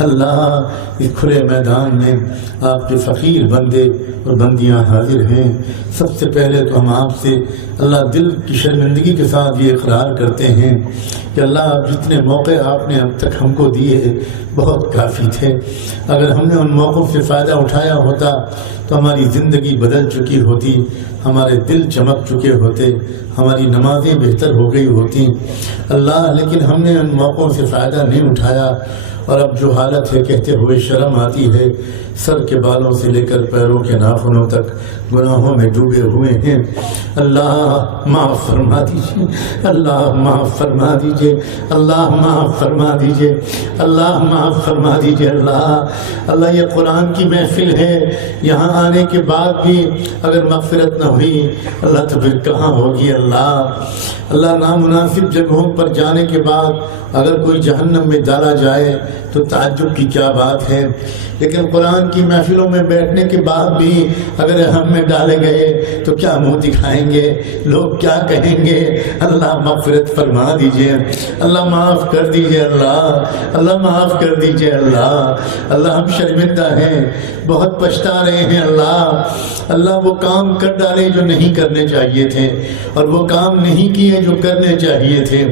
اللہ اس کھلے میدان میں آپ کے فقیر بندے اور بندیاں حاضر ہیں۔ سب سے پہلے تو ہم آپ سے اللہ دل کی شرمندگی کے ساتھ یہ اقرار کرتے ہیں کہ اللہ جتنے موقع آپ نے اب تک ہم کو دیے بہت کافی تھے۔ اگر ہم نے ان موقعوں سے فائدہ اٹھایا ہوتا تو ہماری زندگی بدل چکی ہوتی، ہمارے دل چمک چکے ہوتے، ہماری نمازیں بہتر ہو گئی ہوتی اللہ، لیکن ہم نے ان موقعوں سے فائدہ نہیں اٹھایا، اور اب جو حالت ہے کہتے ہوئے شرم آتی ہے، سر کے بالوں سے لے کر پیروں کے ناخنوں تک گناہوں میں ڈوبے ہوئے ہیں۔ اللہ معاف فرما دیجیے، اللہ معاف فرما دیجیے، اللہ معاف فرما دیجیے، اللہ معاف فرما دیجیے۔ اللہ یہ قرآن کی محفل ہے، یہاں آنے کے بعد بھی اگر مغفرت نہ ہوئی اللہ تو پھر کہاں ہوگی؟ اللہ نامناسب جگہوں پر جانے کے بعد اگر کوئی جہنم میں ڈالا جائے تو تعجب کی کیا بات ہے، لیکن قرآن کی محفلوں میں بیٹھنے کے بعد بھی اگر ہم میں ڈالے گئے تو کیا منہ دکھائیں گے، لوگ کیا کہیں گے؟ اللہ مغفرت فرما دیجئے، اللہ معاف کر دیجئے، اللہ معاف کر دیجئے۔ اللہ ہم شرمندہ ہیں، بہت پچھتا رہے ہیں اللہ وہ کام کر ڈالے جو نہیں کرنے چاہیے تھے، اور وہ کام نہیں کیے جو کرنے چاہیے تھے۔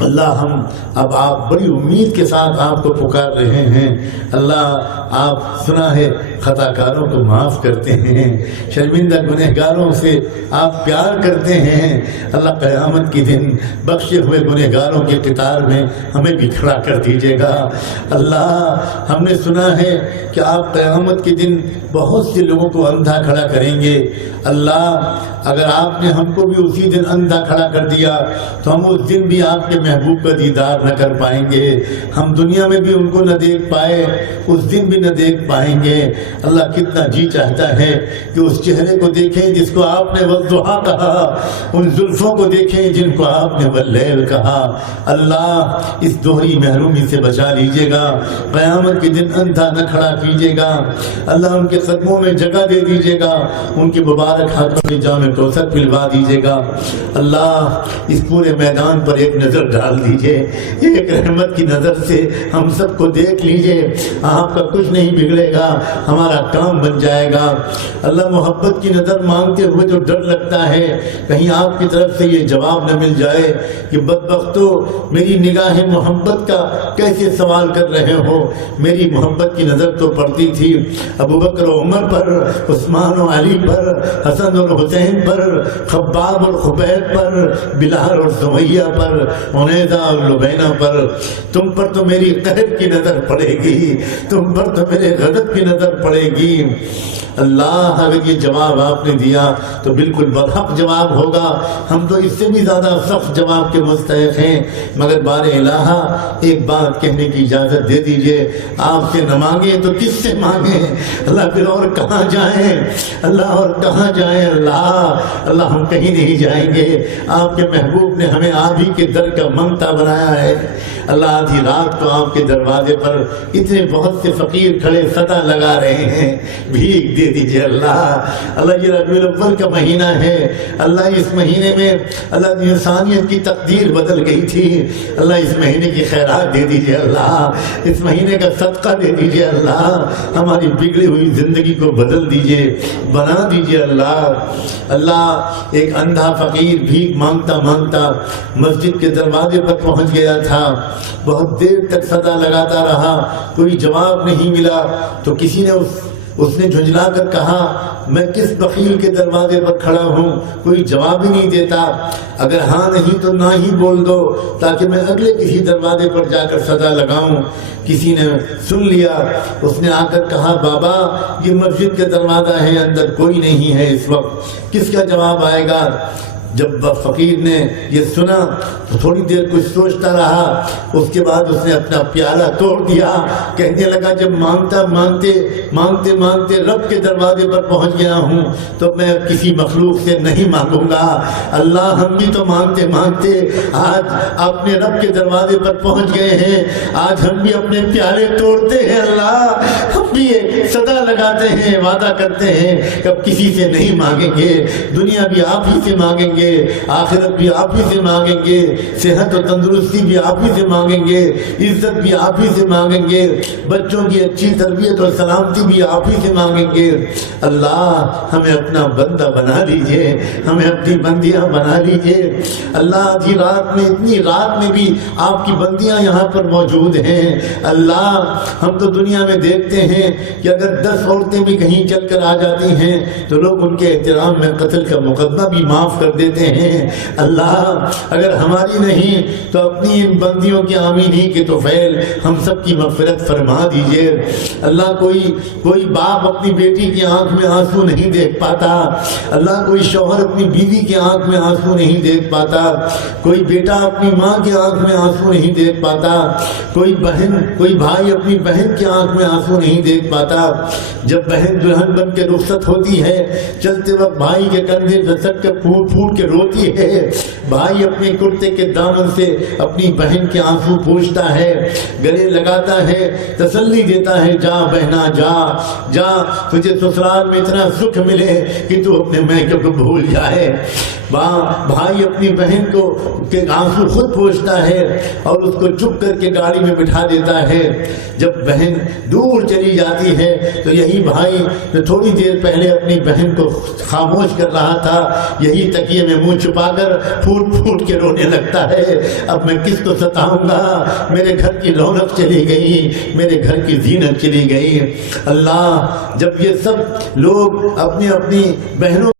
اللہ ہم اب آپ بڑی امید کے ساتھ آپ کو پکار رہے ہیں۔ اللہ آپ سنا ہے خطا کاروں کو معاف کرتے ہیں، شرمندہ گنہگاروں سے آپ پیار کرتے ہیں۔ اللہ قیامت کے دن بخشے ہوئے گنہگاروں کے قطار میں ہمیں بھی کھڑا کر دیجیے گا۔ اللہ ہم نے سنا ہے کہ آپ قیامت کے دن بہت سے لوگوں کو اندھا کھڑا کریں گے۔ اللہ اگر آپ نے ہم کو بھی اسی دن اندھا کھڑا کر دیا تو ہم اس دن بھی آپ کے محبوب کا دیدار نہ کر پائیں گے، ہم دنیا میں بھی ان کو نہ دیکھ پائے، اس دن بھی نہ دیکھ پائیں گے۔ اللہ کتنا جی چاہتا ہے کہ اس چہرے کو دیکھیں جس کو آپ نے والضحیٰ کہا، ان زلفوں کو دیکھیں جن کو آپ نے واللیل کہا۔ اللہ اس دوہری محرومی سے بچا لیجیے گا، قیامت کے دن اندھا نہ کھڑا کیجیے گا۔ اللہ ان کے قدموں میں جگہ دے دیجیے گا، ان کے مبارک ہاتھوں میں جام کوثر پلوا دیجیے گا۔ اللہ اس پورے میدان پر ایک نظر ڈال دیجیے، ایک رحمت کی نظر سے ہم سب کو دیکھ لیجیے، آپ کا کچھ نہیں بگڑے گا، ہمارا کام بن جائے گا۔ اللہ محبت کی نظر مانگتے ہوئے تو ڈر لگتا ہے کہیں آپ کی طرف سے یہ جواب نہ مل جائے کہ بدبختو میری نگاہ محبت کا کیسے سوال کر رہے ہو، میری محبت کی نظر تو پڑتی تھی ابو بکر و عمر پر، عثمان و علی پر، حسن اور حسین پر، خباب اور خبیب پر، بلال اور سمیہ پر، عنیزہ اور لبینہ پر۔ تم پر تو میری قہر کی نظر پڑے گی، تم پر تو میرے غضب کی نظر پڑے گی۔ اللہ اگر یہ جواب آپ نے دیا تو بالکل برحق جواب ہوگا، ہم تو اس سے بھی زیادہ سخت جواب کے مستحق ہیں، مگر بار الہ ایک بات کہنے کی اجازت دے دیجئے، آپ سے نہ مانگے تو کس سے مانگیں؟ اللہ پھر اور کہاں جائیں؟ اللہ اور کہاں جائیں؟ اللہ ہم کہیں نہیں جائیں گے، آپ کے محبوب نے ہمیں آپ ہی کے در کا منگتا بنایا ہے۔ اللہ آدھی رات کو آپ کے دروازے پر اتنے بہت سے فقیر کھڑے صدا لگا رہے ہیں، بھیک دے دیجئے اللہ یہ ربیع الاول کا مہینہ ہے، اللہ اس مہینے میں اللہ انسانیت کی تقدیر بدل گئی تھی، اللہ اس مہینے کی خیرات دے دیجئے اللہ، اس مہینے کا صدقہ دے دیجئے اللہ، ہماری بگڑی ہوئی زندگی کو بدل دیجئے، بنا دیجئے اللہ۔ ایک اندھا فقیر بھیک مانگتا مانگتا مسجد کے دروازے پر پہنچ گیا تھا، بہت دیر تک صدا لگاتا رہا، کوئی جواب نہیں ملا تو کسی نے اس نے جھنجلا کر کہا میں کس بخیل کے دروازے پر کھڑا ہوں، کوئی جواب ہی نہیں دیتا، اگر ہاں نہیں تو نہ ہی بول دو تاکہ میں اگلے کسی دروازے پر جا کر صدا لگاؤں۔ کسی نے سن لیا، اس نے آ کر کہا بابا یہ مسجد کا دروازہ ہے، اندر کوئی نہیں ہے اس وقت، کس کا جواب آئے گا؟ جب فقیر نے یہ سنا تو تھوڑی دیر کچھ سوچتا رہا، اس کے بعد اس نے اپنا پیالہ توڑ دیا، کہنے لگا جب مانگتے رب کے دروازے پر پہنچ گیا ہوں تو میں کسی مخلوق سے نہیں مانگوں گا۔ اللہ ہم بھی تو مانگتے آج اپنے رب کے دروازے پر پہنچ گئے ہیں، آج ہم بھی اپنے پیالے توڑتے ہیں اللہ، بھی یہ صدا لگاتے ہیں، وعدہ کرتے ہیں کہ اب کسی سے نہیں مانگیں گے، دنیا بھی آپ ہی سے مانگیں گے، آخرت بھی آپ ہی سے مانگیں گے، صحت و تندرستی بھی آپ ہی سے مانگیں گے، عزت بھی آپ ہی سے مانگیں گے، بچوں کی اچھی تربیت اور سلامتی بھی آپ ہی سے مانگیں گے۔ اللہ ہمیں اپنا بندہ بنا لیجئے، ہمیں اپنی بندیاں بنا لیجئے۔ اللہ آدھی رات میں، اتنی رات میں بھی آپ کی بندیاں یہاں پر موجود ہیں۔ اللہ ہم تو دنیا میں دیکھتے ہیں کہ اگر 10 عورتیں بھی کہیں چل کر آ جاتی ہیں تو لوگ ان کے احترام میں قتل کا مقدمہ بھی معاف کر دیتے ہیں۔ اللہ اگر ہماری نہیں تو اپنی ان بندیوں کی آمینی کے طفیل ہم سب کی مغفرت فرما دیجئے۔ اللہ کوئی باپ اپنی بیٹی کی آنکھ میں آنسو نہیں دیکھ پاتا، اللہ کوئی شوہر اپنی بیوی کی آنکھ میں آنسو نہیں دیکھ پاتا، کوئی بیٹا اپنی ماں کی آنکھ میں آنسو نہیں دیکھ پاتا، کوئی بھائی اپنی بہن کی آنکھ میں آنسو نہیں دیکھ پاتا۔ جب بہن دلہن بن کے رخصت ہوتی ہے، چلتے وقت بھائی کے کندھے دھسک کے پھوٹ پھوٹ کے روتی ہے، بھائی اپنے کرتے کے دامن سے اپنی بہن کے آنسو پوچھتا ہے، گلے لگاتا ہے، تسلی دیتا ہے، جا بہنا جا جا، تجھے سسرال میں اتنا سکھ ملے کہ تو اپنے میکے کو بھول جائے۔ بھائی اپنی بہن کو کے آنسو خود پوچھتا ہے اور اس کو چپ کر کے گاڑی میں بٹھا دیتا ہے۔ جب بہن دور چلی جاتی ہے تو یہی بھائی جو تھوڑی دیر پہلے اپنی بہن کو خاموش کر رہا تھا، یہی تکیے میں منہ چھپا کر پھوٹ پھوٹ کے رونے لگتا ہے، اب میں کس کو ستاؤں گا، میرے گھر کی رونق چلی گئی، میرے گھر کی زینت چلی گئی۔ اللہ جب یہ سب لوگ اپنی اپنی بہنوں